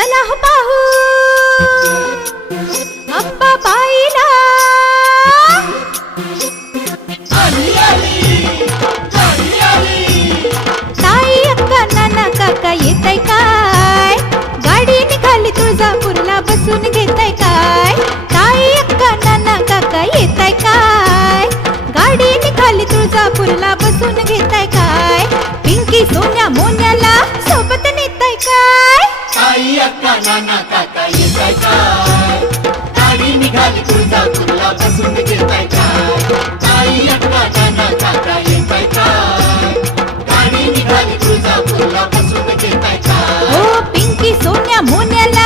चला हो पाहू अप्पा बाईला. ताई अक्का नाना काका येताय काय? गाडी निघाली तुळजापूरला बसून घेताय काय? ताई अक्का नाना काका येताय काय? गाडी निघाली तुळजापूरला बसून घेताय काय? पिंकी सोन्या मोन्याला सोबत नेताय काय? ताई अक्का नाना काका येताय काय? गाडी निघाली तुळजापूरला बसून घेताय काय? ताई अक्का नाना काका येताय काय? गाडी निघाली तुळजापूरला बसून घेताय काय? ओ पिंकी सोन्या मोन्याला